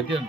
个电脑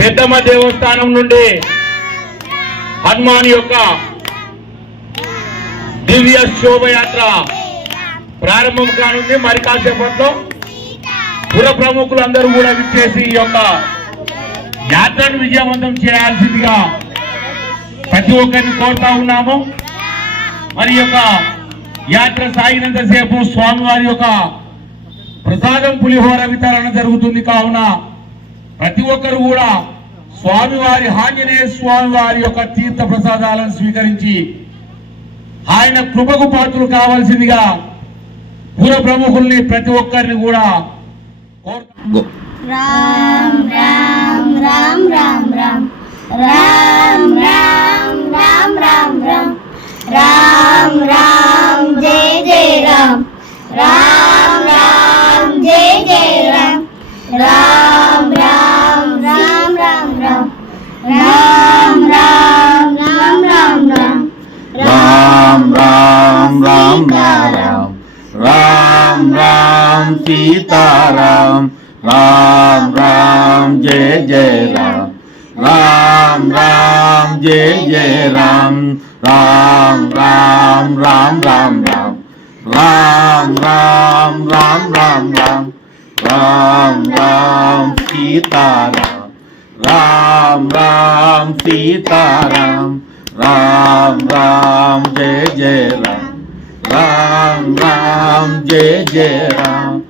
పెద్దమ్మ దేవస్థానం నుండి హనుమాన్ యొక్క దివ్య శోభయాత్ర ప్రారంభం కానుంది. మరి కాసేపట్లో పుర ప్రముఖులందరూ కూడా విచ్చేసి ఈ యొక్క యాత్రను విజయవంతం చేయాల్సిందిగా ప్రతి ఒక్కరిని కోరుతా ఉన్నాము. మరి యొక్క యాత్ర సాగినంతసేపు స్వామివారి యొక్క ప్రసాదం పులిహోర వితరణ జరుగుతుంది. కావున ప్రతి ఒక్కరు కూడా స్వామివారి ఆంజనేయ స్వామి వారి యొక్క తీర్థ ప్రసాదాలను స్వీకరించి ఆయన కృపకు పాత్రలు కావాల్సిందిగా పుర ప్రముఖుల్ని ప్రతి ఒక్కరిని కూడా రామ్ రామ్ రామ్ రామ్ రామ్. రామ్ రామ్ రామ్ రామ్ రామ్. రామ్ రామ్ రామ్ రామ్ రామ్ రామ్ రామ్ సీతారాం రామ్ రామ్ జయ జయ రామ్ రామ్ రామ్ జయ జయ రామ్ రామ్ రామ్ రామ్ రామ్ రామ్ రామ్ రామ్ రామ్ రామ్ రామ్ రామ్ రామ్ సీతారాం రామ్ రామ్ సీతారాం రామ్ రామ్ జయ జయ Ram, Ram, Jai Jai Ram.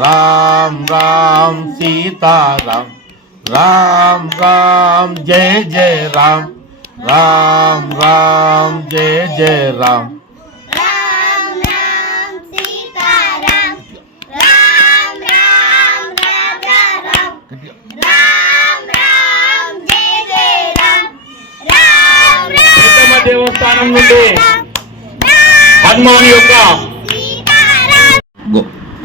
Ram Ram Sitaram. Ram Ram జయ జయ రామ్. రామ్ రామ్ జయ జయ రామ్. దేవస్థానం నుండి హనుమాన్ యొక్క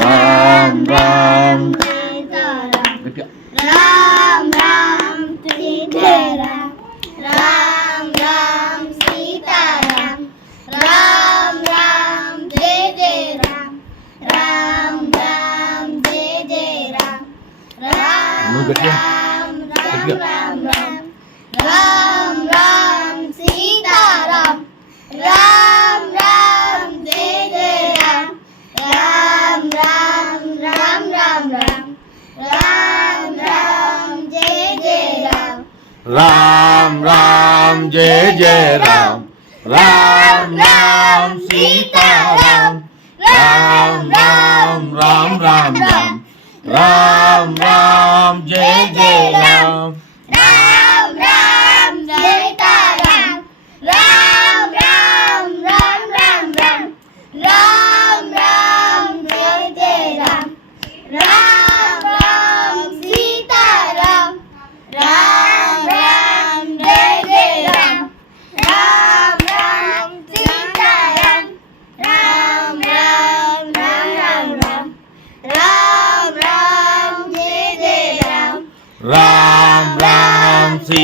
람람 들더라 람람 들더라 람람 시다람 람람 들더라 람람 들더라 람람 람람 जय राम राम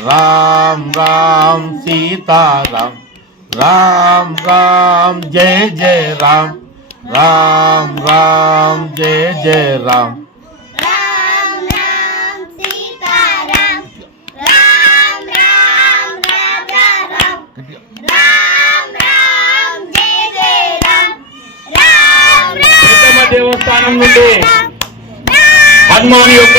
राम राम सीता राम राम राम जय जय राम राम राम जय जय राम దేవస్థానం నుండి హనుమాన్ యొక్క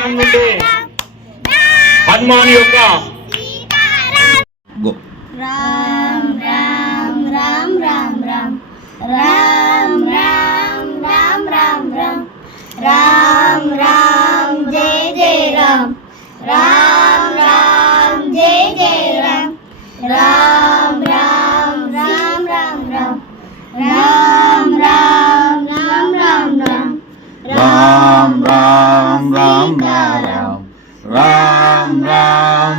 స్థానం నుండి హనుమాన్ యొక్క రామ్ రామ్ రామ్ రామ్ రామ్ రామ్ రామ్ రామ్ రామ్ రామ్ రామ్ రామ్ జయ జయ రామ్ రామ్ రామ్ జయ జయ రామ్ రామ్ రామ్ రామ్ రామ్ రామ్ రామ్ రామ్ రామ్ రామ్ రామ్ రామ్ రామ్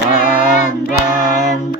Brand, brand.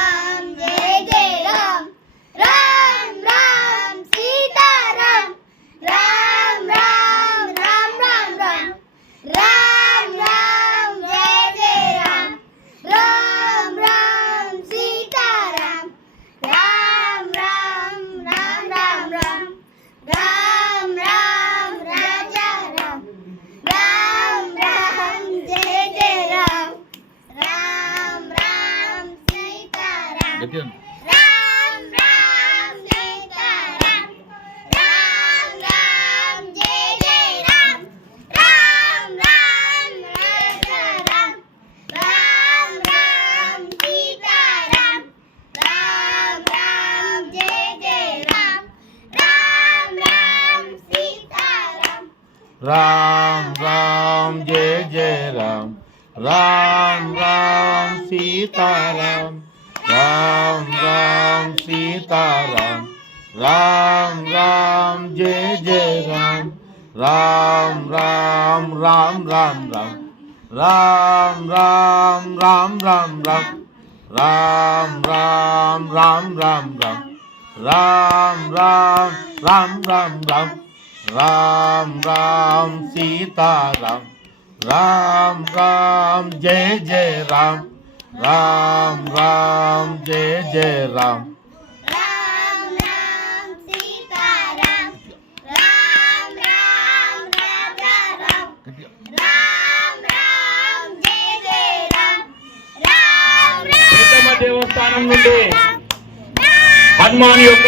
राम राम राम राम सीता राम राम राम जय जय राम राम राम जय जय राम దేవస్థానం నుండి హనుమాన్ యొక్క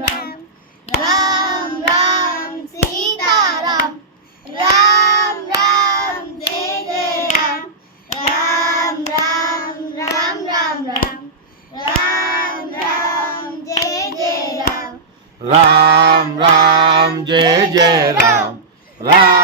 llena. La